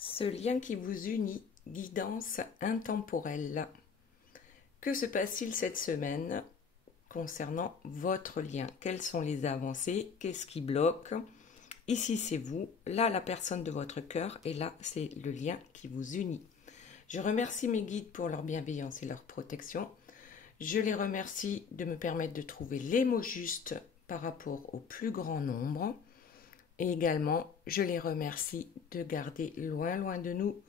Ce lien qui vous unit, guidance intemporelle. Que se passe-t-il cette semaine concernant votre lien? Quelles sont les avancées? Qu'est-ce qui bloque? Ici, c'est vous, là, la personne de votre cœur, et là, c'est le lien qui vous unit. Je remercie mes guides pour leur bienveillance et leur protection. Je les remercie de me permettre de trouver les mots justes par rapport au plus grand nombre. Et également, je les remercie de garder loin, loin de nous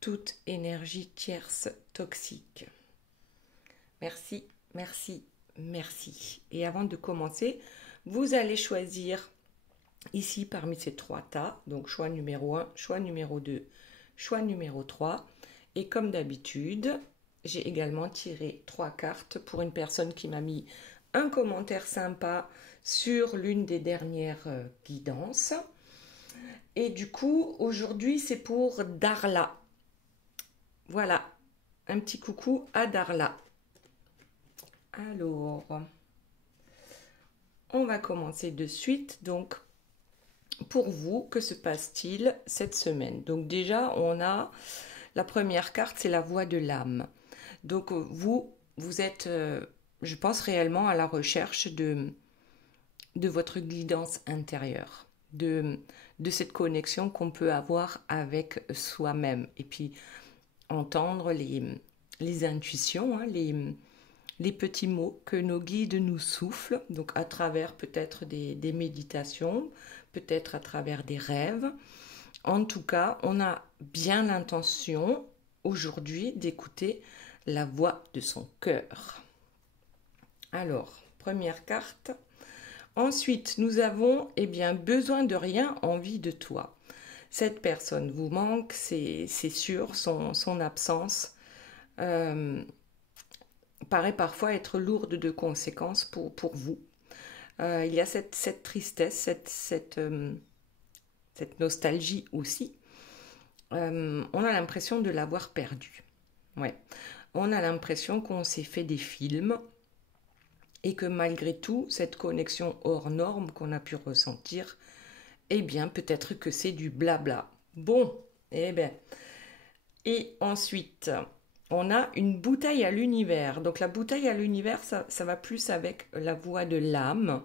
toute énergie tierce toxique. Merci, merci, merci. Et avant de commencer, vous allez choisir ici parmi ces trois tas, donc choix numéro 1, choix numéro 2, choix numéro 3. Et comme d'habitude, j'ai également tiré 3 cartes pour une personne qui m'a mis un commentaire sympa sur l'une des dernières guidances. Et du coup, aujourd'hui, c'est pour Darla. Voilà, un petit coucou à Darla. Alors, on va commencer de suite. Donc, pour vous, que se passe-t-il cette semaine? Donc déjà, on a la première carte, c'est la voix de l'âme. Donc, vous êtes, je pense, réellement à la recherche de votre guidance intérieure, de cette connexion qu'on peut avoir avec soi-même. Et puis, entendre les intuitions, hein, les petits mots que nos guides nous soufflent, donc à travers peut-être des méditations, peut-être à travers des rêves. En tout cas, on a bien l'intention aujourd'hui d'écouter la voix de son cœur. Alors, première carte. Ensuite, nous avons besoin de rien, envie de toi. Cette personne vous manque, c'est sûr, son absence paraît parfois être lourde de conséquences pour vous. Il y a cette tristesse, cette nostalgie aussi. On a l'impression de l'avoir perdu. Ouais. On a l'impression qu'on s'est fait des films et que malgré tout, cette connexion hors norme qu'on a pu ressentir, peut-être que c'est du blabla. Bon, Et ensuite, on a une bouteille à l'univers. Donc la bouteille à l'univers, ça va plus avec la voix de l'âme.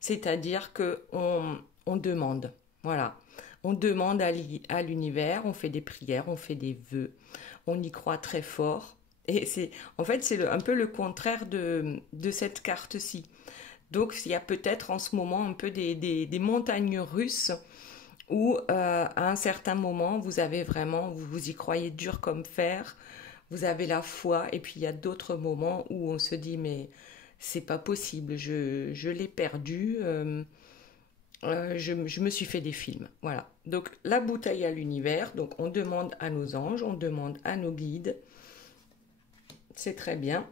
C'est-à-dire qu'on demande. Voilà. On demande à l'univers, on fait des prières, on fait des vœux. On y croit très fort. Et c'est un peu le contraire de cette carte-ci. Donc il y a peut-être en ce moment un peu des montagnes russes où à un certain moment vous avez vraiment, vous y croyez dur comme fer, vous avez la foi, et puis il y a d'autres moments où on se dit mais c'est pas possible, je l'ai perdu, je me suis fait des films. Voilà. Donc la bouteille à l'univers, donc on demande à nos anges, on demande à nos guides. C'est très bien.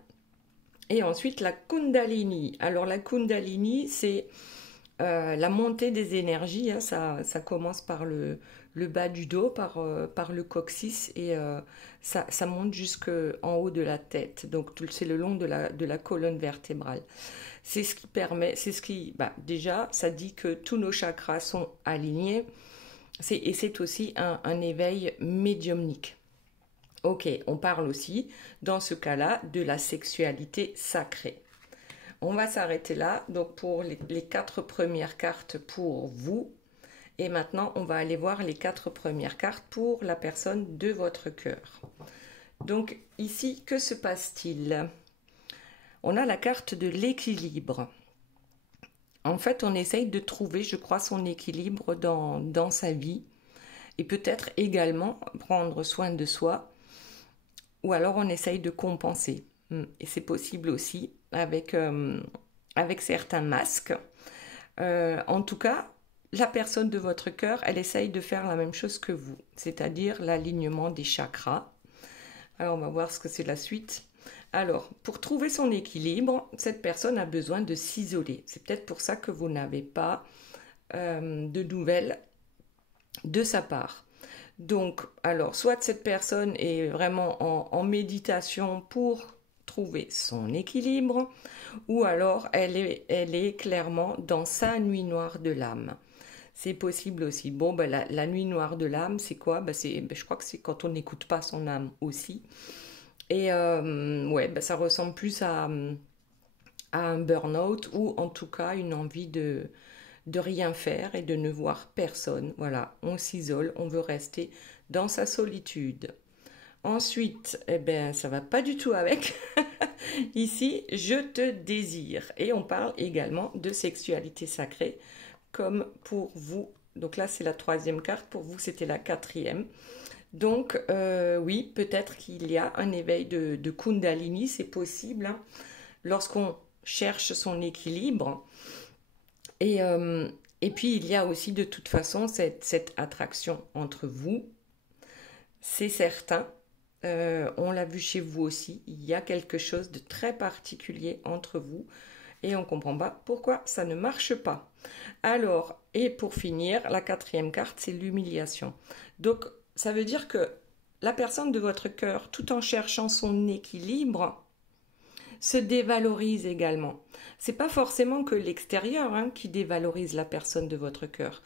Et ensuite, la Kundalini. Alors, la Kundalini, c'est la montée des énergies. Hein. Ça commence par le bas du dos, par le coccyx, et ça monte jusqu'en haut de la tête. Donc, c'est le long de la colonne vertébrale. C'est ce qui permet, déjà, ça dit que tous nos chakras sont alignés. Et c'est aussi un éveil médiumnique. Ok, on parle aussi, dans ce cas-là, de la sexualité sacrée. On va s'arrêter là, donc pour les 4 premières cartes pour vous. Et maintenant, on va aller voir les 4 premières cartes pour la personne de votre cœur. Donc ici, que se passe-t-il? On a la carte de l'équilibre. En fait, on essaye de trouver, je crois, son équilibre dans sa vie. Et peut-être également prendre soin de soi. Ou alors on essaye de compenser. Et c'est possible aussi avec certains masques. En tout cas, la personne de votre cœur, elle essaye de faire la même chose que vous, c'est-à-dire l'alignement des chakras. Alors on va voir ce que c'est la suite. Alors, pour trouver son équilibre, cette personne a besoin de s'isoler. C'est peut-être pour ça que vous n'avez pas de nouvelles de sa part. Donc, alors, soit cette personne est vraiment en méditation pour trouver son équilibre, ou alors elle est clairement dans sa nuit noire de l'âme. C'est possible aussi. Bon, ben, la nuit noire de l'âme, c'est quoi? Ben, je crois que c'est quand on n'écoute pas son âme aussi. Et ouais, ben, ça ressemble plus à un burn-out ou en tout cas une envie de rien faire et de ne voir personne. Voilà, on s'isole, on veut rester dans sa solitude. Ensuite, eh ben, ça va pas du tout avec. Ici, je te désire. Et on parle également de sexualité sacrée, comme pour vous. Donc là, c'est la troisième carte. Pour vous, c'était la quatrième. Donc, oui, peut-être qu'il y a un éveil de Kundalini, c'est possible, hein, lorsqu'on cherche son équilibre. Et, euh, et puis, il y a aussi de toute façon cette attraction entre vous, c'est certain. On l'a vu chez vous aussi, il y a quelque chose de très particulier entre vous et on ne comprend pas pourquoi ça ne marche pas. Alors, et pour finir, la quatrième carte, c'est l'humiliation. Donc, ça veut dire que la personne de votre cœur, tout en cherchant son équilibre, se dévalorise également. C'est pas forcément que l'extérieur, hein, qui dévalorise la personne de votre cœur.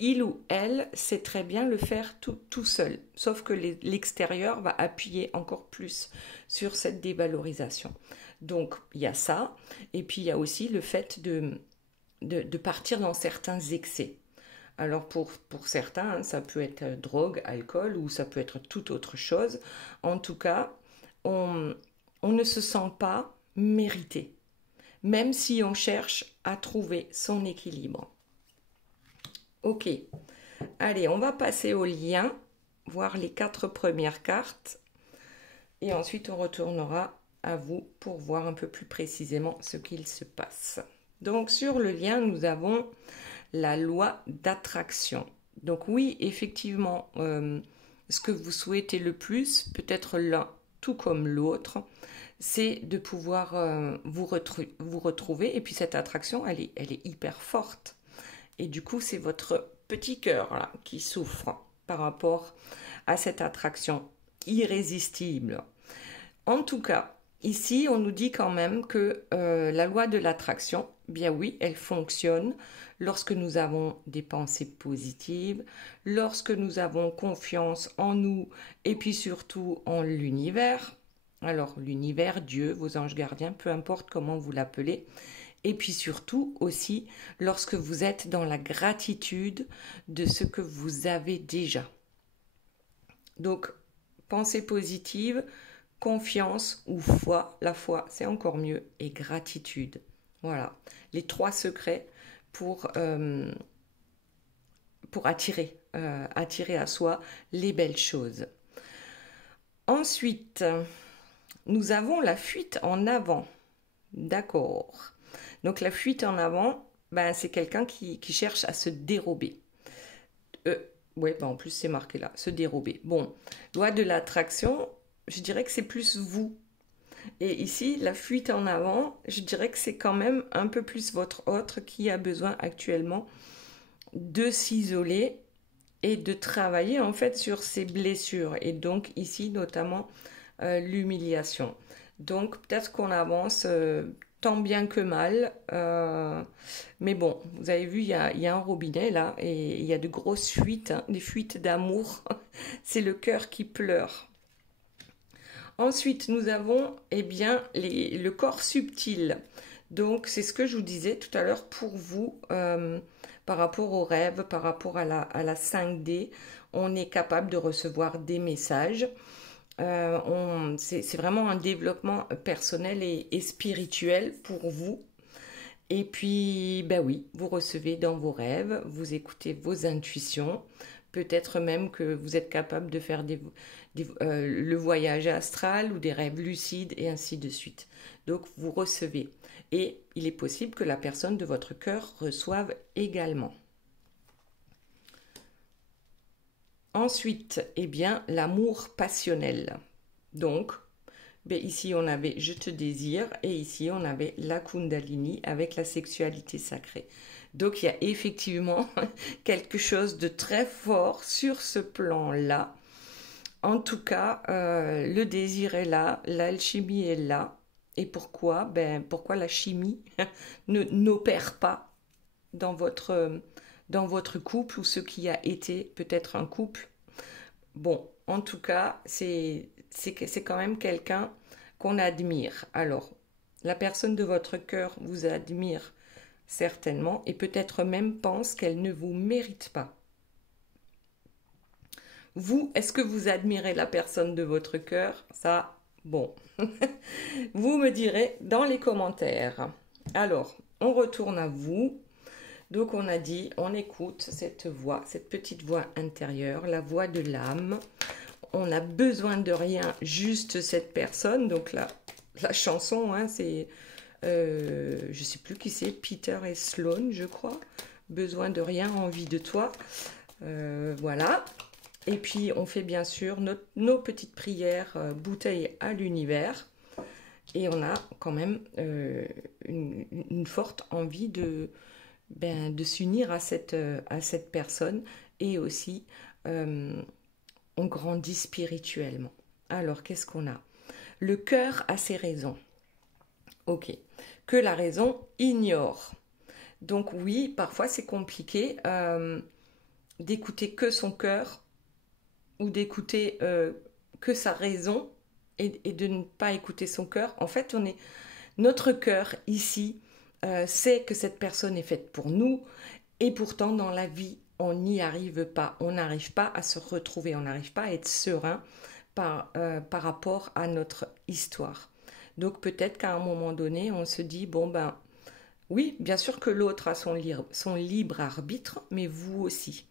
Il ou elle sait très bien le faire tout seul, sauf que l'extérieur va appuyer encore plus sur cette dévalorisation. Donc il y a ça, et puis il y a aussi le fait de partir dans certains excès. Alors pour certains, hein, ça peut être drogue, alcool, ou ça peut être toute autre chose. En tout cas, on ne se sent pas mérité, même si on cherche à trouver son équilibre. Ok, allez, on va passer au lien, voir les 4 premières cartes, et ensuite on retournera à vous pour voir un peu plus précisément ce qu'il se passe. Donc sur le lien, nous avons la loi d'attraction. Donc oui, effectivement, ce que vous souhaitez le plus, peut-être l'un tout comme l'autre, c'est de pouvoir vous retrouver. Et puis cette attraction, elle est hyper forte. Et du coup, c'est votre petit cœur là, qui souffre par rapport à cette attraction irrésistible. En tout cas, ici, on nous dit quand même que la loi de l'attraction, bien oui, elle fonctionne lorsque nous avons des pensées positives, lorsque nous avons confiance en nous et puis surtout en l'univers. Alors l'univers, Dieu, vos anges gardiens, peu importe comment vous l'appelez. Et puis surtout aussi lorsque vous êtes dans la gratitude de ce que vous avez déjà. Donc, pensée positive, confiance ou foi. La foi, c'est encore mieux. Et gratitude. Voilà, les 3 secrets pour attirer à soi les belles choses. Ensuite, nous avons la fuite en avant. D'accord. Donc la fuite en avant, ben, c'est quelqu'un qui cherche à se dérober. Ouais, ben, en plus c'est marqué là, se dérober. Bon, loi de l'attraction, je dirais que c'est plus vous. Et ici, la fuite en avant, je dirais que c'est quand même un peu plus votre autre qui a besoin actuellement de s'isoler et de travailler en fait sur ses blessures. Et donc ici, notamment, l'humiliation. Donc peut-être qu'on avance tant bien que mal. Mais bon, vous avez vu, il y a un robinet là et il y a de grosses fuites, hein, des fuites d'amour. C'est le cœur qui pleure. Ensuite, nous avons bien, le corps subtil. Donc, c'est ce que je vous disais tout à l'heure pour vous, par rapport aux rêves, par rapport à la 5D, on est capable de recevoir des messages. C'est vraiment un développement personnel et spirituel pour vous. Et puis, ben oui, vous recevez dans vos rêves, vous écoutez vos intuitions. Peut-être même que vous êtes capable de faire le voyage astral ou des rêves lucides et ainsi de suite. Donc, vous recevez. Et il est possible que la personne de votre cœur reçoive également. Ensuite, bien, l'amour passionnel. Donc, ici, on avait Je te désire et ici, on avait la Kundalini avec la sexualité sacrée. Donc, il y a effectivement quelque chose de très fort sur ce plan-là. En tout cas, le désir est là, l'alchimie est là. Et pourquoi? Pourquoi la chimie n'opère pas dans votre dans votre couple ou ce qui a été peut-être un couple. Bon, en tout cas, c'est quand même quelqu'un qu'on admire. Alors, la personne de votre cœur vous admire certainement et peut-être même pense qu'elle ne vous mérite pas. Vous, est-ce que vous admirez la personne de votre cœur? Ça, bon, vous me direz dans les commentaires. Alors, on retourne à vous. Donc, on a dit, on écoute cette voix, cette petite voix intérieure, la voix de l'âme. On n'a besoin de rien, juste cette personne. Donc, la chanson, hein, c'est, je ne sais plus qui c'est, Peter et Sloan, je crois. Besoin de rien, envie de toi. Voilà. Et puis, on fait bien sûr nos petites prières, bouteilles à l'univers. Et on a quand même une forte envie de s'unir à cette personne. Et aussi, on grandit spirituellement. Alors, qu'est-ce qu'on a? Le cœur a ses raisons. Ok. Que la raison ignore. Donc oui, parfois c'est compliqué d'écouter que son cœur ou d'écouter que sa raison et de ne pas écouter son cœur. En fait, notre cœur ici sait que cette personne est faite pour nous et pourtant dans la vie, on n'y arrive pas. On n'arrive pas à se retrouver, on n'arrive pas à être serein par rapport à notre histoire. Donc peut-être qu'à un moment donné, on se dit, bon ben, oui, bien sûr que l'autre a son libre arbitre, mais vous aussi.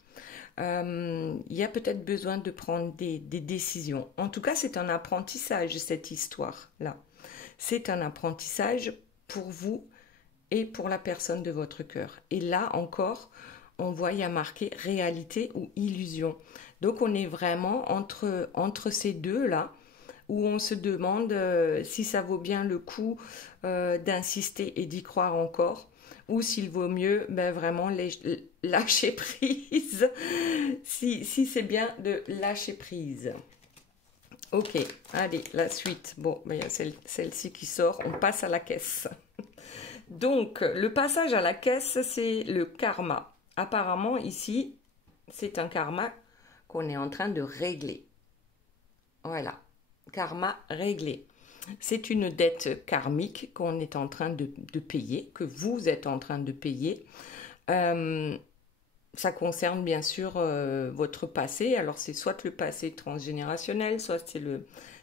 Il y a peut-être besoin de prendre des décisions. En tout cas, c'est un apprentissage, cette histoire-là. C'est un apprentissage pour vous et pour la personne de votre cœur. Et là encore, on voit, il y a marqué réalité ou illusion. Donc, on est vraiment entre ces deux-là, où on se demande si ça vaut bien le coup d'insister et d'y croire encore, ou s'il vaut mieux vraiment lâcher prise, si c'est bien de lâcher prise. Ok, allez, la suite. Bon, il y a celle-ci qui sort, on passe à la caisse. Donc, le passage à la caisse, c'est le karma. Apparemment, ici, c'est un karma qu'on est en train de régler. Voilà, karma réglé. C'est une dette karmique qu'on est en train de payer, que vous êtes en train de payer. Ça concerne bien sûr votre passé. Alors c'est soit le passé transgénérationnel, soit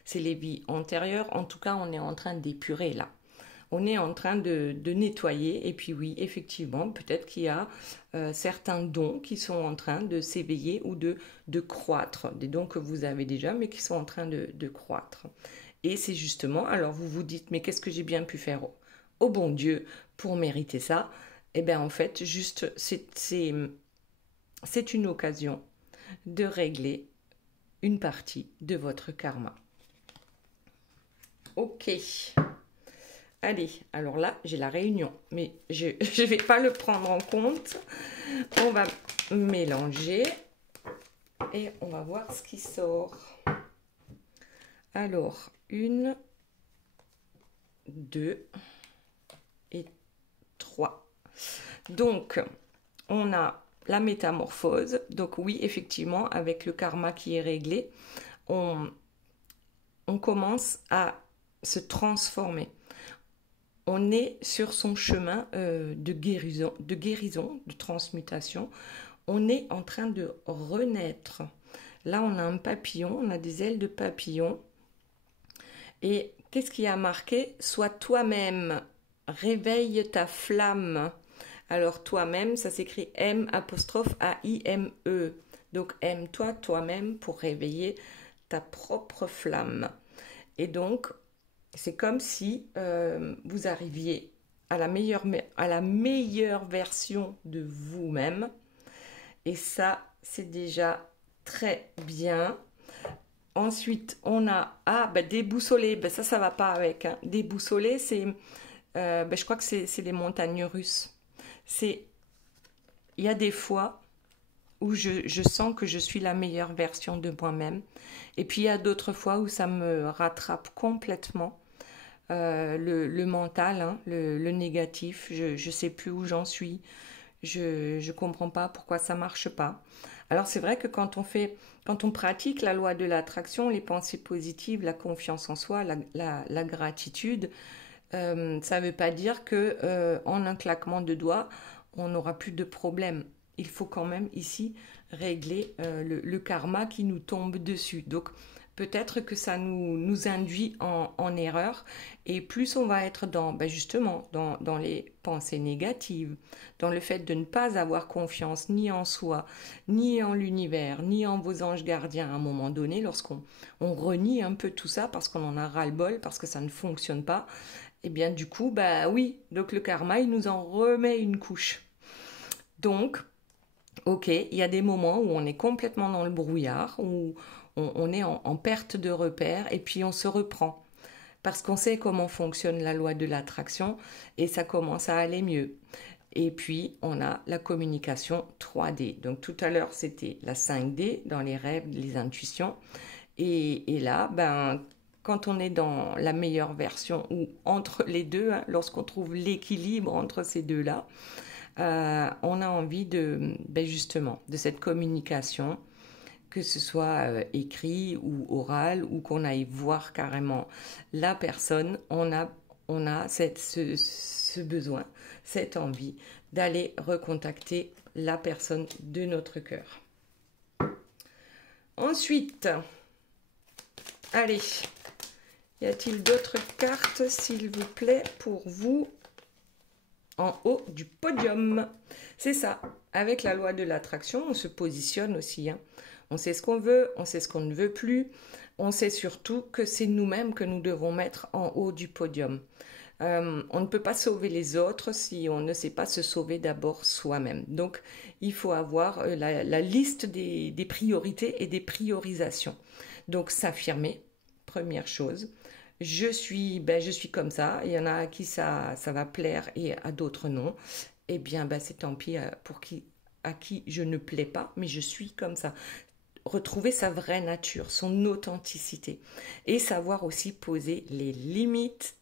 c'est les vies antérieures. En tout cas, on est en train d'épurer là. On est en train de nettoyer. Et puis oui, effectivement, peut-être qu'il y a certains dons qui sont en train de s'éveiller ou de croître. Des dons que vous avez déjà, mais qui sont en train de croître. Et c'est justement, alors vous vous dites, mais qu'est-ce que j'ai bien pu faire au bon Dieu pour mériter ça? Eh bien en fait, juste, c'est une occasion de régler une partie de votre karma. Ok. Allez, alors là, j'ai la réunion, mais je ne vais pas le prendre en compte. On va mélanger et on va voir ce qui sort. Alors, 1, 2 et 3. Donc, on a la métamorphose. Donc oui, effectivement, avec le karma qui est réglé, on commence à se transformer. On est sur son chemin de guérison, de transmutation. On est en train de renaître. Là, on a un papillon, on a des ailes de papillon. Et qu'est-ce qui a marqué? Sois toi-même, réveille ta flamme. Alors toi-même, ça s'écrit M'-A-I-M-E. Donc aime-toi toi-même pour réveiller ta propre flamme. Et donc, c'est comme si vous arriviez à la meilleure version de vous-même. Et ça, c'est déjà très bien. Ensuite, on a déboussolé. Ça va pas avec. Hein. Déboussolé, c'est, je crois que c'est les montagnes russes. Il y a des fois où je sens que je suis la meilleure version de moi-même. Et puis, il y a d'autres fois où ça me rattrape complètement. Le mental, hein, le négatif, je ne sais plus où j'en suis. Je comprends pas pourquoi ça marche pas. Alors c'est vrai que quand on pratique la loi de l'attraction, les pensées positives, la confiance en soi, la gratitude, ça ne veut pas dire que en un claquement de doigts, on n'aura plus de problème. Il faut quand même ici régler le karma qui nous tombe dessus. Donc peut-être que ça nous induit en erreur et plus on va être justement dans les pensées négatives, dans le fait de ne pas avoir confiance ni en soi, ni en l'univers, ni en vos anges gardiens à un moment donné, lorsqu'on renie un peu tout ça parce qu'on en a ras-le-bol, parce que ça ne fonctionne pas, et bien du coup, bah oui, donc le karma, il nous en remet une couche. Donc, ok, il y a des moments où on est complètement dans le brouillard, où on est en perte de repère, et puis on se reprend. Parce qu'on sait comment fonctionne la loi de l'attraction, et ça commence à aller mieux. Et puis, on a la communication 3D. Donc tout à l'heure, c'était la 5D, dans les rêves, les intuitions. Et là, quand on est dans la meilleure version ou entre les deux, hein, lorsqu'on trouve l'équilibre entre ces deux-là, on a envie justement de cette communication, que ce soit écrit ou oral, ou qu'on aille voir carrément la personne. On a ce besoin, cette envie d'aller recontacter la personne de notre cœur. Ensuite, allez, y a-t-il d'autres cartes, s'il vous plaît, pour vous en haut du podium? C'est ça, avec la loi de l'attraction, on se positionne aussi. Hein. On sait ce qu'on veut, on sait ce qu'on ne veut plus. On sait surtout que c'est nous-mêmes que nous devons mettre en haut du podium. On ne peut pas sauver les autres si on ne sait pas se sauver d'abord soi-même. Donc, il faut avoir la liste des priorités et des priorisations. Donc, s'affirmer, première chose. Je suis comme ça. Il y en a à qui ça va plaire et à d'autres non. Eh bien, c'est tant pis à qui je ne plais pas, mais je suis comme ça. Retrouver sa vraie nature, son authenticité. Et savoir aussi poser les limites.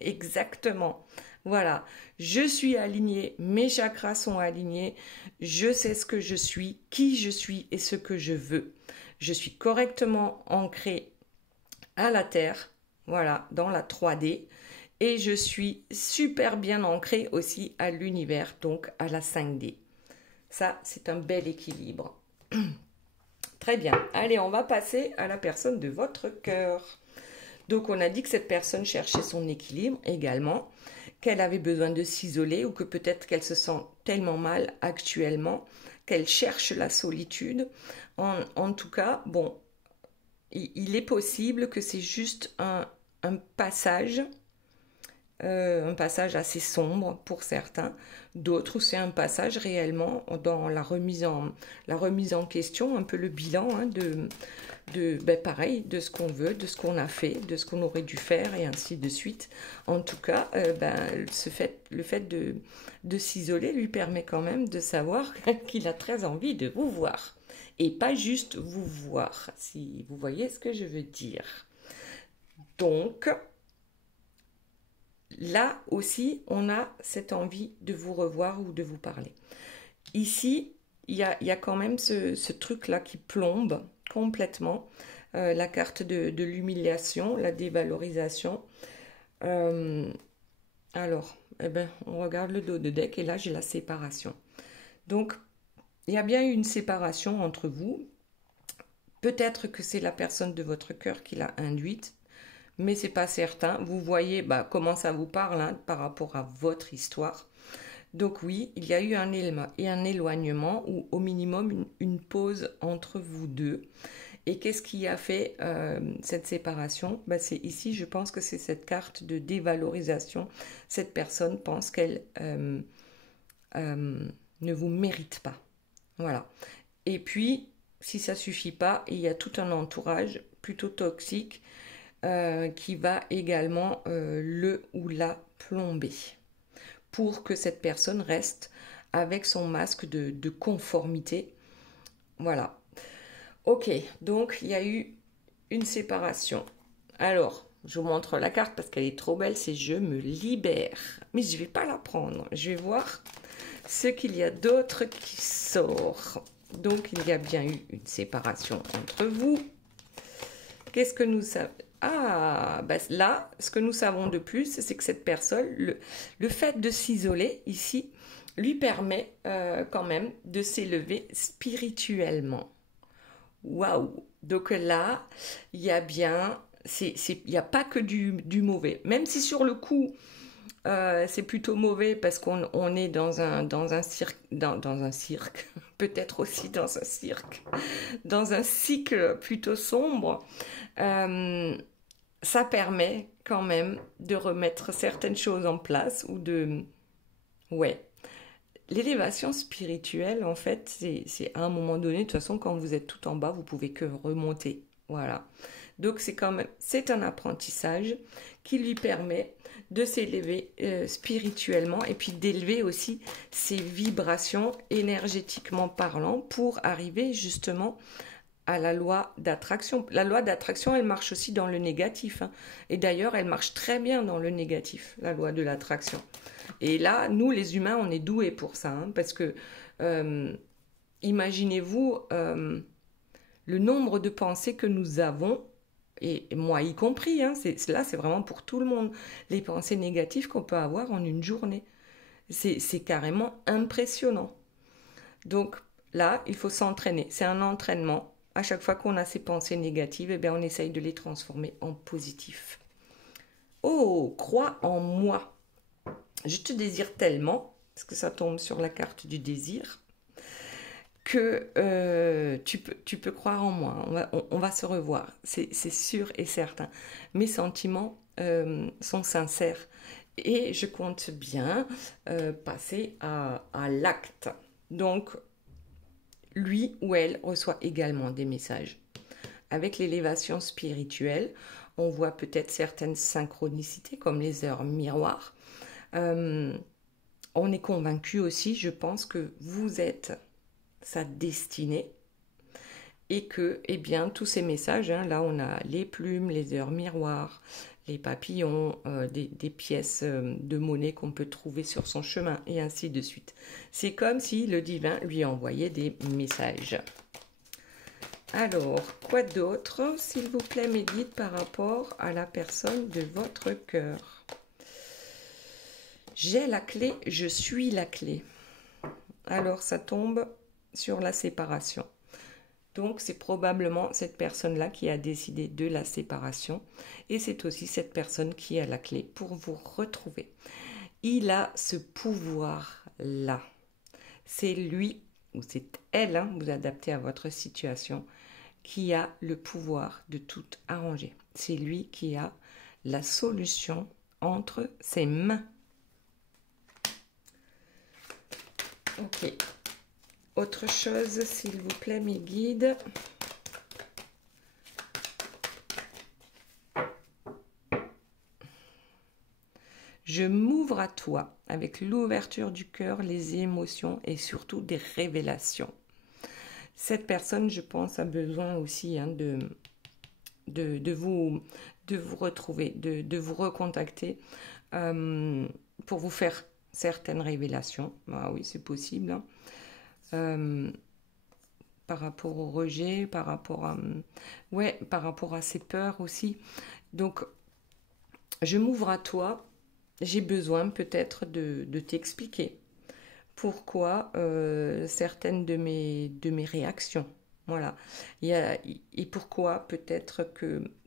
Exactement. Voilà. Je suis alignée, mes chakras sont alignés. Je sais ce que je suis, qui je suis et ce que je veux. Je suis correctement ancrée à la Terre. Voilà, dans la 3D. Et je suis super bien ancrée aussi à l'univers, donc à la 5D. Ça, c'est un bel équilibre. Très bien. Allez, on va passer à la personne de votre cœur. Donc, on a dit que cette personne cherchait son équilibre également, qu'elle avait besoin de s'isoler ou que peut-être qu'elle se sent tellement mal actuellement qu'elle cherche la solitude. En tout cas, bon, il est possible que c'est juste un passage assez sombre pour certains, d'autres c'est un passage réellement dans la remise en question, un peu le bilan hein, pareil, de ce qu'on veut, de ce qu'on a fait, de ce qu'on aurait dû faire et ainsi de suite. En tout cas, le fait de s'isoler lui permet quand même de savoir qu'il a très envie de vous voir et pas juste vous voir, si vous voyez ce que je veux dire. Donc, là aussi, on a cette envie de vous revoir ou de vous parler. Ici, il y a quand même ce truc-là qui plombe complètement. La carte de l'humiliation, la dévalorisation. Alors, on regarde le dos de deck et là, j'ai la séparation. Donc, il y a bien eu une séparation entre vous. Peut-être que c'est la personne de votre cœur qui l'a induite, mais c'est pas certain. Vous voyez comment ça vous parle hein, par rapport à votre histoire. Donc oui, il y a eu un éloignement ou au minimum une pause entre vous deux. Et qu'est-ce qui a fait cette séparation? C'est ici, je pense que c'est cette carte de dévalorisation. Cette personne pense qu'elle ne vous mérite pas. Voilà. Et puis, si ça suffit pas, il y a tout un entourage plutôt toxique qui va également le ou la plomber pour que cette personne reste avec son masque de conformité. Voilà. Ok, donc il y a eu une séparation. Alors, je vous montre la carte parce qu'elle est trop belle, c'est « Je me libère ». Mais je ne vais pas la prendre. Je vais voir ce qu'il y a d'autre qui sort. Donc, il y a bien eu une séparation entre vous. Qu'est-ce que nous savons? Ah, ben là, ce que nous savons de plus, c'est que cette personne, le fait de s'isoler ici, lui permet quand même de s'élever spirituellement. Waouh! Donc là, il y a bien, il n'y a pas que du mauvais. Même si sur le coup, c'est plutôt mauvais parce qu'on est dans un cirque, dans un cirque, peut-être aussi dans un cirque, dans un cycle plutôt sombre. Ça permet quand même de remettre certaines choses en place ou de... Ouais. L'élévation spirituelle, en fait, c'est à un moment donné, de toute façon, quand vous êtes tout en bas, vous pouvez que remonter. Voilà. Donc, c'est un apprentissage qui lui permet de s'élever spirituellement et puis d'élever aussi ses vibrations énergétiquement parlant pour arriver justement à la loi d'attraction. La loi d'attraction, elle marche aussi dans le négatif. Hein. Et d'ailleurs, elle marche très bien dans le négatif, la loi de l'attraction. Et là, nous, les humains, on est doués pour ça. Hein, parce que, imaginez-vous le nombre de pensées que nous avons, et moi y compris, hein, là, c'est vraiment pour tout le monde, les pensées négatives qu'on peut avoir en une journée. C'est carrément impressionnant. Donc là, il faut s'entraîner. C'est un entraînement. À chaque fois qu'on a ces pensées négatives, eh bien, on essaye de les transformer en positif. Oh, crois en moi. Je te désire tellement, parce que ça tombe sur la carte du désir, que tu peux croire en moi. On va se revoir, c'est sûr et certain. Mes sentiments sont sincères et je compte bien passer à l'acte. Donc, lui ou elle reçoit également des messages. Avec l'élévation spirituelle, on voit peut-être certaines synchronicités comme les heures miroirs. On est convaincu aussi, je pense, que vous êtes sa destinée et que, eh bien, tous ces messages, hein, là on a les plumes, les heures miroirs, les papillons, des pièces de monnaie qu'on peut trouver sur son chemin et ainsi de suite. C'est comme si le divin lui envoyait des messages. Alors, quoi d'autre, s'il vous plaît, mes guides, par rapport à la personne de votre cœur? J'ai la clé, je suis la clé. Alors, ça tombe sur la séparation. Donc, c'est probablement cette personne-là qui a décidé de la séparation. Et c'est aussi cette personne qui a la clé pour vous retrouver. Il a ce pouvoir-là. C'est lui, ou c'est elle, hein, vous adaptez à votre situation, qui a le pouvoir de tout arranger. C'est lui qui a la solution entre ses mains. Ok. Autre chose, s'il vous plaît, mes guides. Je m'ouvre à toi avec l'ouverture du cœur, les émotions et surtout des révélations. Cette personne, je pense, a besoin aussi hein, de vous retrouver, de vous recontacter pour vous faire certaines révélations. Ah oui, c'est possible. Hein. Par rapport au rejet, par rapport à ses peurs aussi. Donc, je m'ouvre à toi. J'ai besoin peut-être de t'expliquer pourquoi certaines de mes réactions. Voilà. Et pourquoi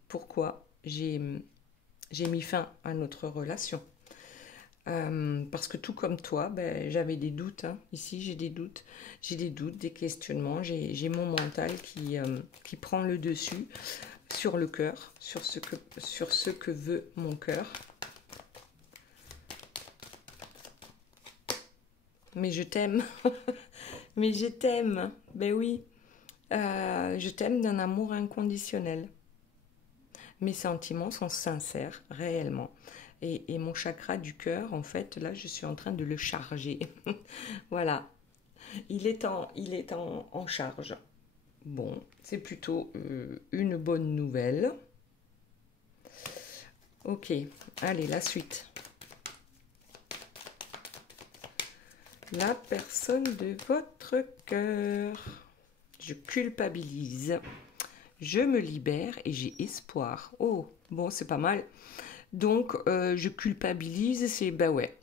pourquoi j'ai mis fin à notre relation. Parce que tout comme toi, ben, j'avais des doutes. Hein. Ici, j'ai des doutes, des questionnements. J'ai mon mental qui prend le dessus sur le cœur, sur ce que veut mon cœur. Mais je t'aime. Mais je t'aime. Ben oui. Je t'aime d'un amour inconditionnel. Mes sentiments sont sincères, réellement. Et mon chakra du cœur, en fait, là, je suis en train de le charger. Voilà. Il est en charge. Bon, c'est plutôt une bonne nouvelle. Ok, allez, la suite. la personne de votre cœur. Je culpabilise. Je me libère et j'ai espoir. Oh, bon, c'est pas mal. Donc, je culpabilise, c'est, ben ouais,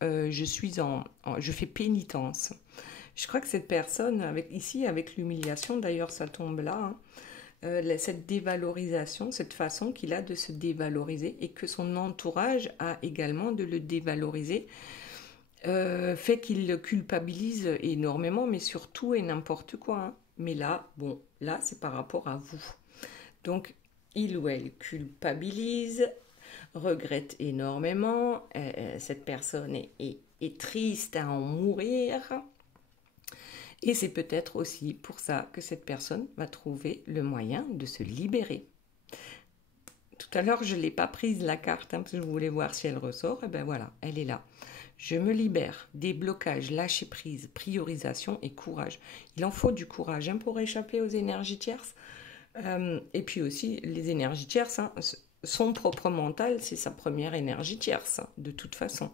je fais pénitence. Je crois que cette personne, avec l'humiliation, d'ailleurs, ça tombe là, hein, cette dévalorisation, cette façon qu'il a de se dévaloriser et que son entourage a également de le dévaloriser, fait qu'il le culpabilise énormément, mais sur tout et n'importe quoi, hein. Mais là, bon, là, c'est par rapport à vous. Donc, il ou elle culpabilise, regrette énormément, cette personne est triste à en mourir. Et c'est peut-être aussi pour ça que cette personne va trouver le moyen de se libérer. Tout à l'heure, je ne l'ai pas prise la carte, hein, parce que je voulais voir si elle ressort. Et ben voilà, elle est là. Je me libère, déblocage, lâcher prise, priorisation et courage. Il en faut du courage, hein, pour échapper aux énergies tierces. Et puis aussi, les énergies tierces, hein, son propre mental, c'est sa première énergie tierce, hein, de toute façon.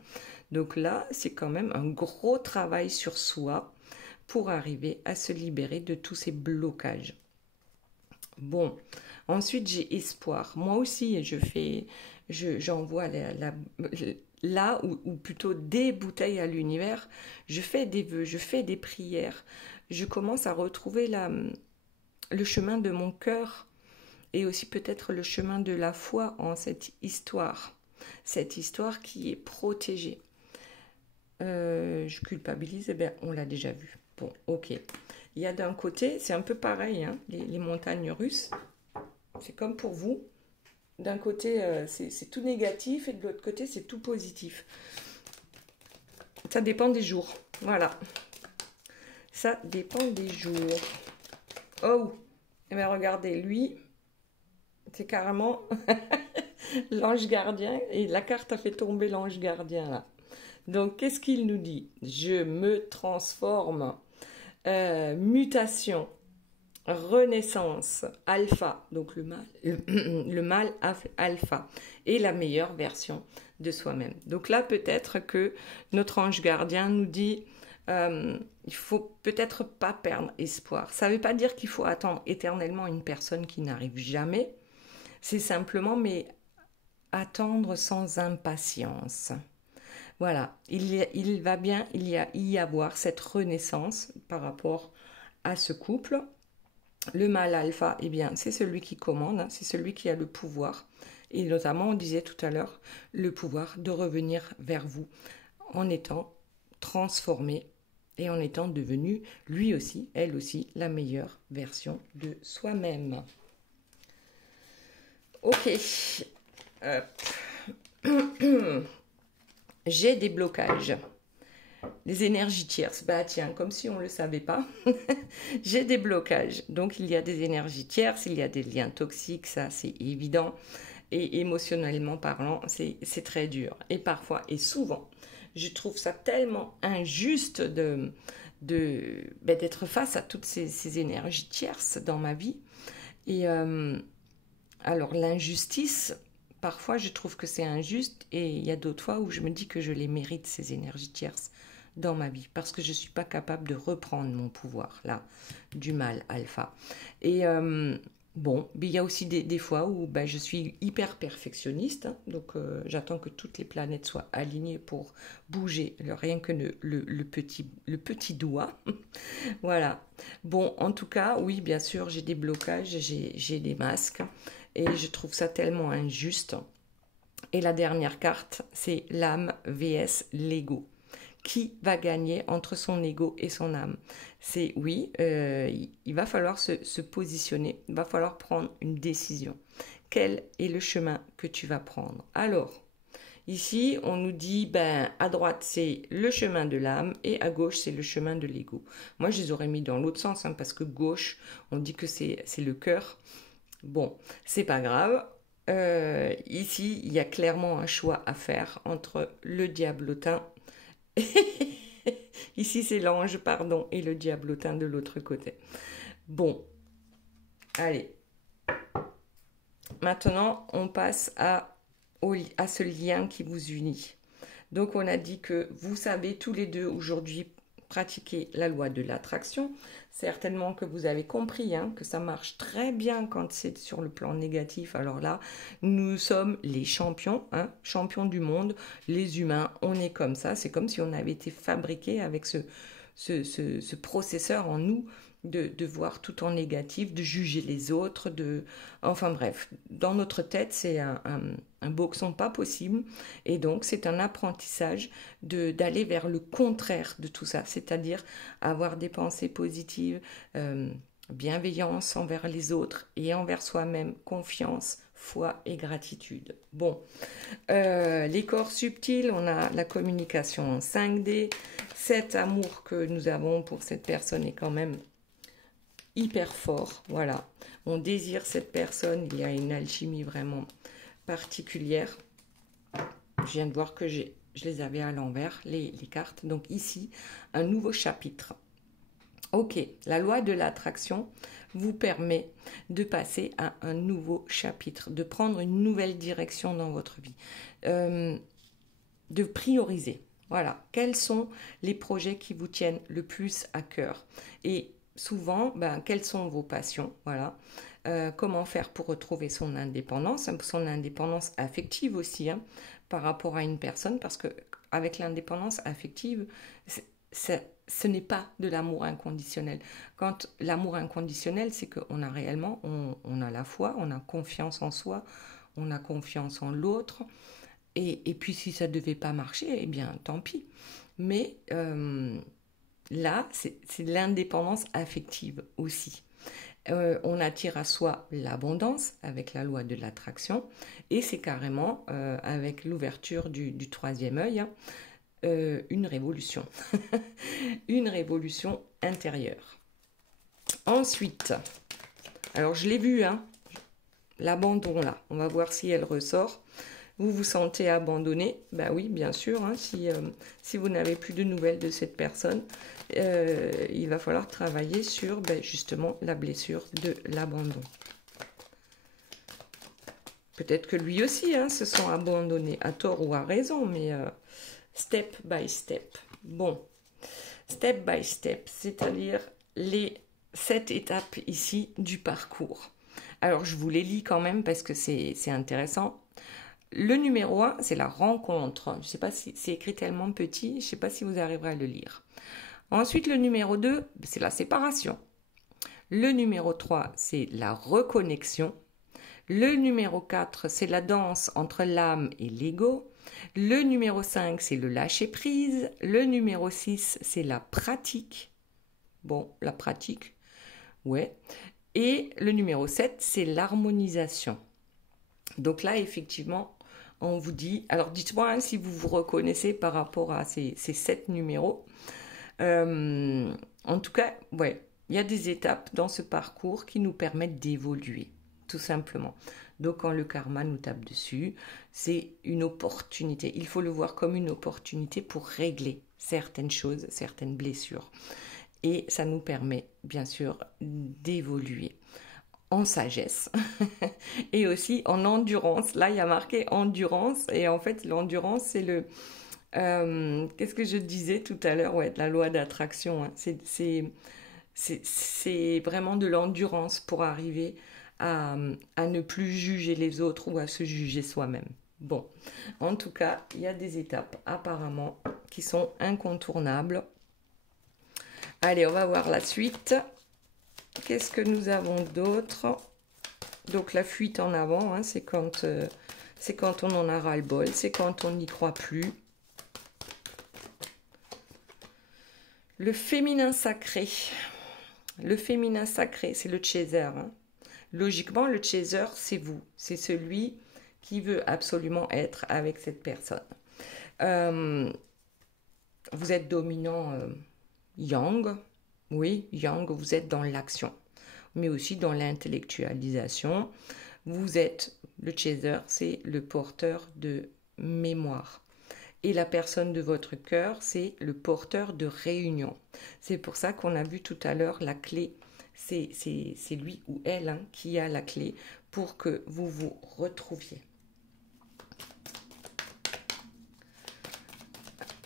Donc là, c'est quand même un gros travail sur soi pour arriver à se libérer de tous ces blocages. Bon, ensuite j'ai espoir. Moi aussi, j'envoie là, ou plutôt des bouteilles à l'univers. Je fais des vœux, je fais des prières. Je commence à retrouver le chemin de mon cœur et aussi peut-être le chemin de la foi en cette histoire. Cette histoire qui est protégée. Je culpabilise, eh bien, on l'a déjà vu. Bon, ok. Il y a d'un côté, c'est un peu pareil, hein, les montagnes russes. C'est comme pour vous. D'un côté, c'est tout négatif et de l'autre côté, c'est tout positif. Ça dépend des jours. Voilà. Ça dépend des jours. Oh, eh bien, regardez, lui, c'est carrément l'ange gardien. Et la carte a fait tomber l'ange gardien, là. Donc, qu'est-ce qu'il nous dit? Je me transforme. Mutation, renaissance, alpha, donc le mal alpha, et la meilleure version de soi-même. Donc là, peut-être que notre ange gardien nous dit, il faut peut-être pas perdre espoir. Ça ne veut pas dire qu'il faut attendre éternellement une personne qui n'arrive jamais. C'est simplement, mais attendre sans impatience. Voilà, il va bien y avoir cette renaissance par rapport à ce couple. Le mâle alpha, eh bien, c'est celui qui commande, hein, c'est celui qui a le pouvoir. Et notamment, on disait tout à l'heure, le pouvoir de revenir vers vous en étant transformé et en étant devenu, lui aussi, elle aussi, la meilleure version de soi-même. Ok. J'ai des blocages. Les énergies tierces, bah tiens, comme si on ne le savait pas, j'ai des blocages. Donc il y a des énergies tierces, il y a des liens toxiques, ça c'est évident. Et émotionnellement parlant, c'est très dur. Et parfois, et souvent, je trouve ça tellement injuste d'être face à toutes ces énergies tierces dans ma vie. Et alors l'injustice, parfois je trouve que c'est injuste et il y a d'autres fois où je me dis que je les mérite, ces énergies tierces dans ma vie, parce que je ne suis pas capable de reprendre mon pouvoir, là, du mal alpha. Et bon, il y a aussi des fois où je suis hyper perfectionniste, hein, donc j'attends que toutes les planètes soient alignées pour bouger, rien que le petit doigt. Voilà. Bon, en tout cas, oui, bien sûr, j'ai des blocages, j'ai des masques, et je trouve ça tellement injuste. Et la dernière carte, c'est l'âme vs l'ego. Qui va gagner entre son ego et son âme? C'est oui, il va falloir se positionner, il va falloir prendre une décision. Quel est le chemin que tu vas prendre? Alors, ici, on nous dit, à droite, c'est le chemin de l'âme et à gauche, c'est le chemin de l'ego. Moi, je les aurais mis dans l'autre sens, hein, parce que gauche, on dit que c'est le cœur. Bon, c'est pas grave. Ici, il y a clairement un choix à faire entre le diablotin ici c'est l'ange, pardon, et le diablotin de l'autre côté. Bon, allez. Maintenant, on passe à ce lien qui vous unit. Donc, on a dit que vous savez tous les deux aujourd'hui pratiquer la loi de l'attraction. Certainement que vous avez compris hein, que ça marche très bien quand c'est sur le plan négatif. Alors là, nous sommes les champions, hein, champions du monde. Les humains, on est comme ça. C'est comme si on avait été fabriqué avec ce processeur en nous de voir tout en négatif, de juger les autres, enfin bref, dans notre tête, c'est un boxon pas possible. Et donc, c'est un apprentissage d'aller vers le contraire de tout ça, c'est-à-dire avoir des pensées positives, bienveillance envers les autres et envers soi-même, confiance, foi et gratitude. Bon, les corps subtils, on a la communication en 5D. Cet amour que nous avons pour cette personne est quand même hyper fort, voilà. On désire cette personne, il y a une alchimie vraiment particulière. Je viens de voir que je les avais à l'envers, les cartes. Donc ici, un nouveau chapitre. Ok, la loi de l'attraction vous permet de passer à un nouveau chapitre, de prendre une nouvelle direction dans votre vie, de prioriser. Voilà, quels sont les projets qui vous tiennent le plus à cœur? Et souvent, quelles sont vos passions? Voilà. Comment faire pour retrouver son indépendance affective aussi, hein, par rapport à une personne, parce que avec l'indépendance affective, ce n'est pas de l'amour inconditionnel. Quand l'amour inconditionnel, c'est qu'on a réellement, on a la foi, on a confiance en soi, on a confiance en l'autre, et puis si ça ne devait pas marcher, eh bien tant pis. Mais là, c'est l'indépendance affective aussi. On attire à soi l'abondance avec la loi de l'attraction, et c'est carrément avec l'ouverture du troisième œil, hein, une révolution, une révolution intérieure. Ensuite, alors je l'ai vu, hein, l'abandon là, on va voir si elle ressort. Vous vous sentez abandonné? Ben oui, bien sûr, hein, si vous n'avez plus de nouvelles de cette personne, il va falloir travailler sur justement la blessure de l'abandon. Peut-être que lui aussi hein, se sent abandonné, à tort ou à raison, mais step by step. Bon, step by step, c'est-à-dire les 7 étapes ici du parcours. Alors, je vous les lis quand même parce que c'est intéressant. Le numéro 1, c'est la rencontre. Je ne sais pas si c'est écrit tellement petit, je ne sais pas si vous arriverez à le lire. Ensuite, le numéro 2, c'est la séparation. Le numéro 3, c'est la reconnexion. Le numéro 4, c'est la danse entre l'âme et l'ego. Le numéro 5, c'est le lâcher-prise. Le numéro 6, c'est la pratique. Bon, la pratique, ouais. Et le numéro 7, c'est l'harmonisation. Donc là, effectivement, on vous dit... Alors, dites-moi hein, si vous vous reconnaissez par rapport à ces 7 numéros. En tout cas, ouais, il y a des étapes dans ce parcours qui nous permettent d'évoluer, tout simplement. Donc, quand le karma nous tape dessus, c'est une opportunité. Il faut le voir comme une opportunité pour régler certaines choses, certaines blessures. Et ça nous permet, bien sûr, d'évoluer en sagesse et aussi en endurance. Là, il y a marqué endurance. Et en fait, l'endurance, c'est le... qu'est-ce que je disais tout à l'heure? Ouais, la loi d'attraction. Hein. C'est vraiment de l'endurance pour arriver à ne plus juger les autres ou à se juger soi-même. Bon, en tout cas, il y a des étapes apparemment qui sont incontournables. Allez, on va voir la suite. Qu'est-ce que nous avons d'autre? Donc la fuite en avant, hein, c'est quand on en a ras-le-bol, c'est quand on n'y croit plus. Le féminin sacré. Le féminin sacré, c'est le chaser. Hein. Logiquement, le chaser, c'est vous. C'est celui qui veut absolument être avec cette personne. Vous êtes dominant yang. Oui, yang, vous êtes dans l'action, mais aussi dans l'intellectualisation. Vous êtes, le chaser, c'est le porteur de mémoire. Et la personne de votre cœur, c'est le porteur de réunion. C'est pour ça qu'on a vu tout à l'heure la clé. C'est lui ou elle hein, qui a la clé pour que vous vous retrouviez.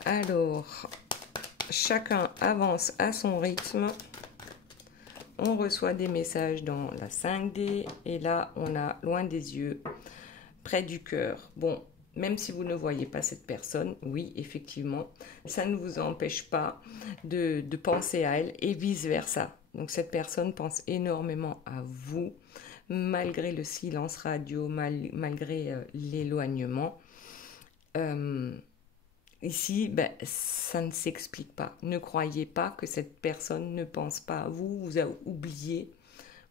Alors, chacun avance à son rythme. On reçoit des messages dans la 5D. Et là, on a loin des yeux, près du cœur. Bon, même si vous ne voyez pas cette personne, oui, effectivement, ça ne vous empêche pas de penser à elle et vice-versa. Donc, cette personne pense énormément à vous, malgré le silence radio, malgré l'éloignement. Ici, ben, ça ne s'explique pas. Ne croyez pas que cette personne ne pense pas à vous, vous a oublié,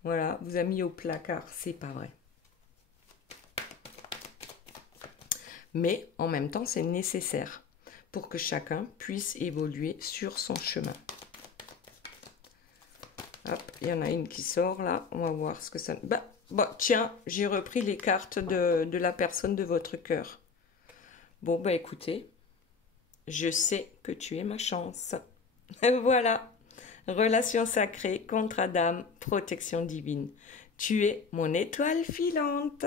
voilà, vous a mis au placard, c'est pas vrai. Mais en même temps, c'est nécessaire pour que chacun puisse évoluer sur son chemin. Hop, il y en a une qui sort là, on va voir ce que ça... Bah, tiens, j'ai repris les cartes de la personne de votre cœur. Bon, bah écoutez, je sais que tu es ma chance. Voilà, relation sacrée, contrat d'âme, protection divine. Tu es mon étoile filante.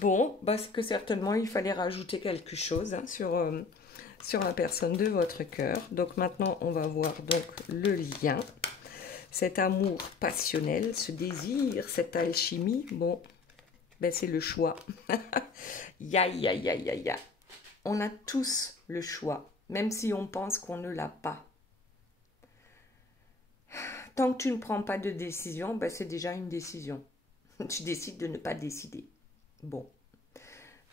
Bon, parce que certainement il fallait rajouter quelque chose hein, sur la personne de votre cœur. Donc maintenant, on va voir donc le lien. Cet amour passionnel, ce désir, cette alchimie, bon, ben c'est le choix. Ya, ya, ya, ya, ya. On a tous le choix, même si on pense qu'on ne l'a pas. Tant que tu ne prends pas de décision, ben c'est déjà une décision. Tu décides de ne pas décider. Bon.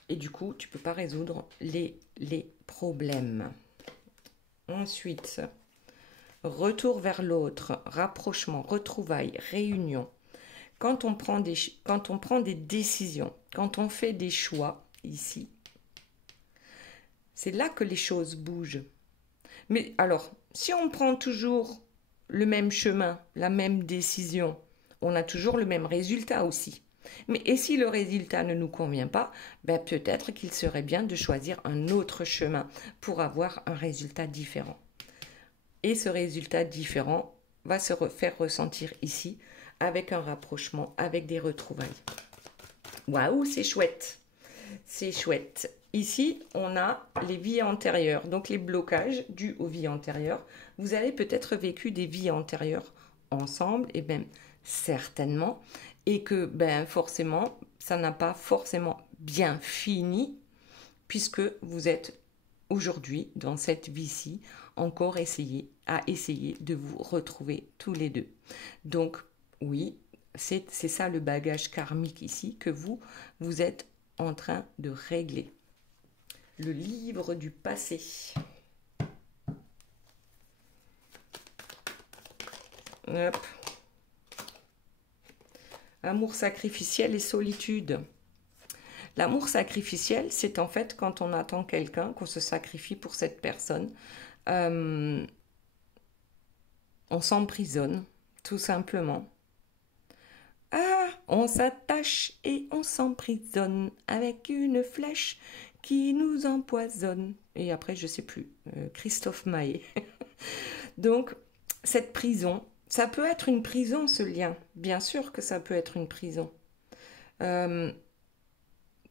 Et du coup, tu ne peux pas résoudre les problèmes. Ensuite, retour vers l'autre, rapprochement, retrouvailles, réunion. Quand on prend des décisions, quand on fait des choix, ici, c'est là que les choses bougent. Mais alors, si on prend toujours le même chemin, la même décision, on a toujours le même résultat aussi. Mais et si le résultat ne nous convient pas, ben peut-être qu'il serait bien de choisir un autre chemin pour avoir un résultat différent. Et ce résultat différent va se faire ressentir ici avec un rapprochement, avec des retrouvailles. Waouh, c'est chouette! C'est chouette. Ici, on a les vies antérieures, donc les blocages dus aux vies antérieures. Vous avez peut-être vécu des vies antérieures ensemble, et bien certainement, et que ben forcément, ça n'a pas forcément bien fini, puisque vous êtes aujourd'hui, dans cette vie-ci, encore essayer de vous retrouver tous les deux. Donc, oui, c'est ça le bagage karmique ici que vous êtes en train de régler. Le livre du passé. Hop. Amour sacrificiel et solitude. L'amour sacrificiel, c'est en fait quand on attend quelqu'un, qu'on se sacrifie pour cette personne. On s'emprisonne, tout simplement. Ah, on s'attache et on s'emprisonne avec une flèche qui nous empoisonne. Et après, je ne sais plus, Christophe Maé. Donc, cette prison, ça peut être une prison, ce lien. Bien sûr que ça peut être une prison.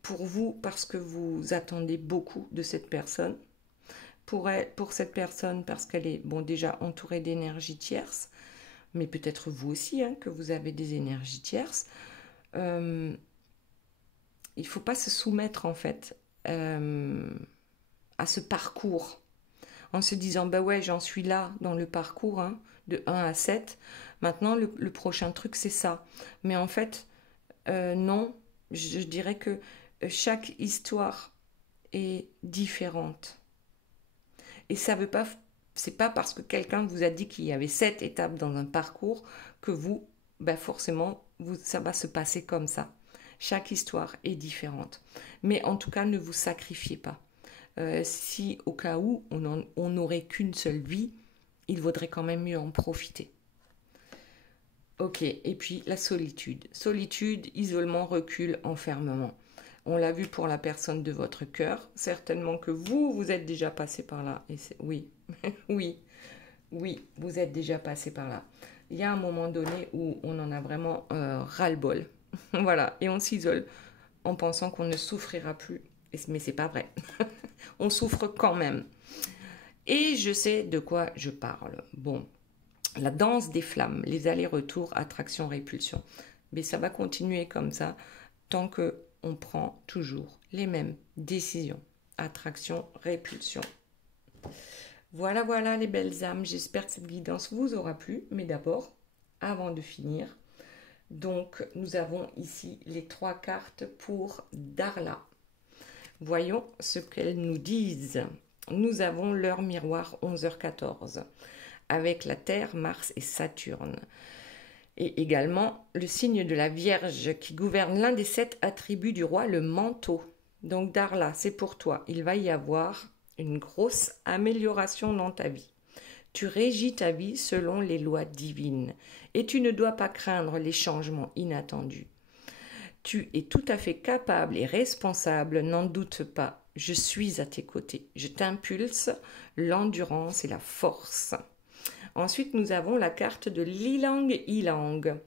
Pour vous, parce que vous attendez beaucoup de cette personne. Pour cette personne, parce qu'elle est bon, déjà entourée d'énergie tierce. Mais peut-être vous aussi, hein, que vous avez des énergies tierces. Il ne faut pas se soumettre, en fait, à ce parcours. En se disant, bah ouais, j'en suis là dans le parcours, hein, de 1 à 7. Maintenant, le prochain truc, c'est ça. Mais en fait, non, je dirais que chaque histoire est différente. Et ça veut pas... C'est pas parce que quelqu'un vous a dit qu'il y avait 7 étapes dans un parcours que vous, ben forcément, ça va se passer comme ça. Chaque histoire est différente. Mais en tout cas, ne vous sacrifiez pas. Si au cas où on n'aurait qu'une seule vie, il vaudrait quand même mieux en profiter. Ok, et puis la solitude. Solitude, isolement, recul, enfermement. On l'a vu pour la personne de votre cœur. Certainement que vous êtes déjà passé par là. Et oui, oui, vous êtes déjà passé par là. Il y a un moment donné où on en a vraiment ras-le-bol. Voilà, et on s'isole en pensant qu'on ne souffrira plus. Mais c'est pas vrai. On souffre quand même. Et je sais de quoi je parle. Bon, la danse des flammes, les allers-retours, attraction, répulsion. Mais ça va continuer comme ça tant qu'on prend toujours les mêmes décisions. Attraction, répulsion. Voilà, voilà les belles âmes. J'espère que cette guidance vous aura plu. Mais d'abord, avant de finir, donc nous avons ici les 3 cartes pour Darla. Voyons ce qu'elles nous disent. Nous avons l'heure miroir 11h14 avec la Terre, Mars et Saturne. Et également le signe de la Vierge qui gouverne l'un des 7 attributs du roi, le manteau. Donc Darla, c'est pour toi. Il va y avoir une grosse amélioration dans ta vie. Tu régis ta vie selon les lois divines et tu ne dois pas craindre les changements inattendus. Tu es tout à fait capable et responsable, n'en doute pas. Je suis à tes côtés. Je t'impulse l'endurance et la force. Ensuite, nous avons la carte de l'Ilang Ilang,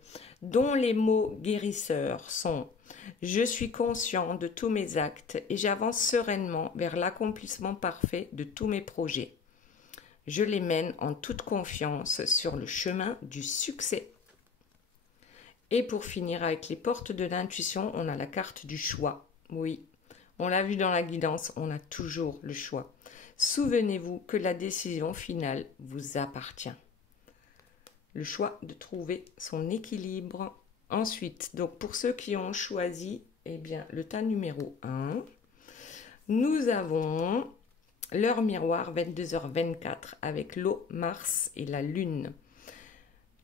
dont les mots guérisseurs sont « Je suis conscient de tous mes actes et j'avance sereinement vers l'accomplissement parfait de tous mes projets. Je les mène en toute confiance sur le chemin du succès. » Et pour finir avec les portes de l'intuition, on a la carte du choix. Oui, on l'a vu dans la guidance, on a toujours le choix. Souvenez-vous que la décision finale vous appartient. Le choix de trouver son équilibre. Ensuite, donc pour ceux qui ont choisi le tas numéro 1, nous avons l'heure miroir 22h24 avec l'eau, Mars et la Lune.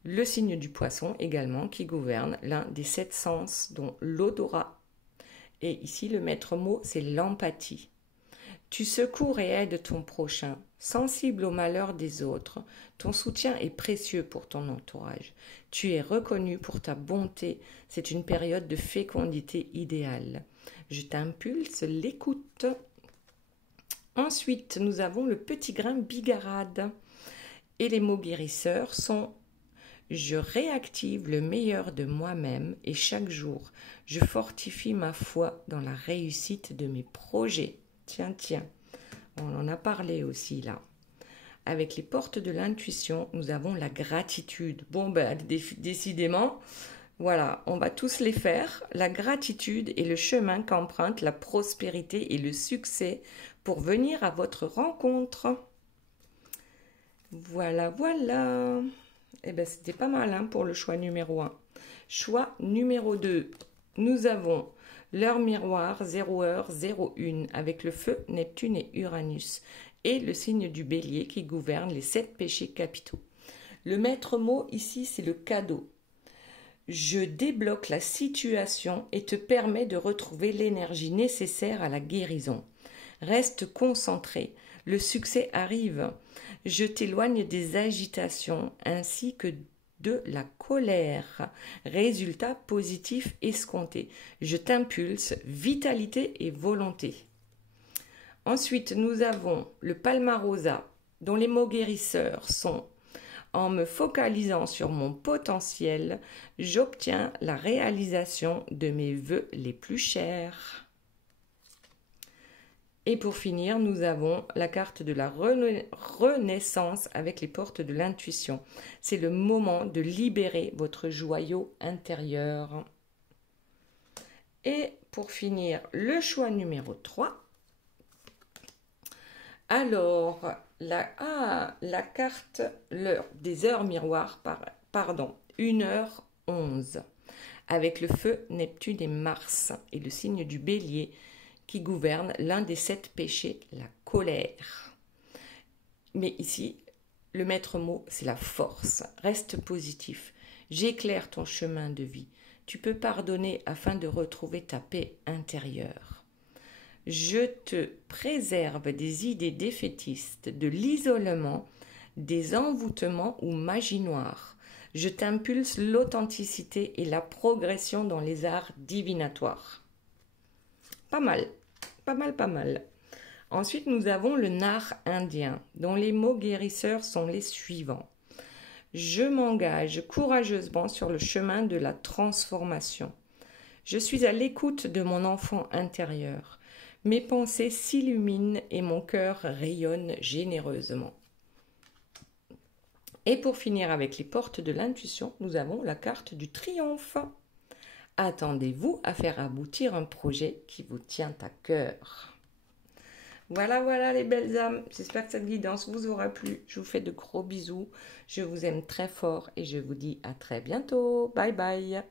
Le signe du poisson également qui gouverne l'un des 7 sens dont l'odorat. Et ici le maître mot c'est l'empathie. Tu secours et aides ton prochain, sensible au malheur des autres. Ton soutien est précieux pour ton entourage. Tu es reconnu pour ta bonté. C'est une période de fécondité idéale. Je t'impulse l'écoute. Ensuite, nous avons le petit grain bigarade. Et les mots guérisseurs sont « Je réactive le meilleur de moi-même et chaque jour, je fortifie ma foi dans la réussite de mes projets. » Tiens, tiens, on en a parlé aussi là. Avec les portes de l'intuition, nous avons la gratitude. Bon, décidément, voilà, on va tous les faire. La gratitude est le chemin qu'emprunte la prospérité et le succès pour venir à votre rencontre. Voilà, voilà. C'était pas mal hein, pour le choix numéro 1. Choix numéro 2, nous avons l'heure miroir 0h01 avec le feu, Neptune et Uranus et le signe du bélier qui gouverne les 7 péchés capitaux. Le maître mot ici, c'est le cadeau. Je débloque la situation et te permets de retrouver l'énergie nécessaire à la guérison. Reste concentré, le succès arrive. Je t'éloigne des agitations ainsi que de la colère. Résultat positif escompté. Je t'impulse vitalité et volonté. Ensuite, nous avons le palmarosa, dont les mots guérisseurs sont « En me focalisant sur mon potentiel, j'obtiens la réalisation de mes vœux les plus chers. » Et pour finir, nous avons la carte de la renaissance avec les portes de l'intuition. C'est le moment de libérer votre joyau intérieur. Et pour finir, le choix numéro 3. Alors, la carte des heures miroirs, 1h11, avec le feu, Neptune et Mars, et le signe du bélier, qui gouverne l'un des 7 péchés, la colère. Mais ici, le maître mot, c'est la force. Reste positif. J'éclaire ton chemin de vie. Tu peux pardonner afin de retrouver ta paix intérieure. Je te préserve des idées défaitistes, de l'isolement, des envoûtements ou magie noire. Je t'impulse l'authenticité et la progression dans les arts divinatoires. Pas mal, pas mal, pas mal. Ensuite, nous avons le nar indien, dont les mots guérisseurs sont les suivants. Je m'engage courageusement sur le chemin de la transformation. Je suis à l'écoute de mon enfant intérieur. Mes pensées s'illuminent et mon cœur rayonne généreusement. Et pour finir avec les portes de l'intuition, nous avons la carte du triomphe. Attendez-vous à faire aboutir un projet qui vous tient à cœur. Voilà, voilà les belles âmes. J'espère que cette guidance vous aura plu. Je vous fais de gros bisous. Je vous aime très fort et je vous dis à très bientôt. Bye bye.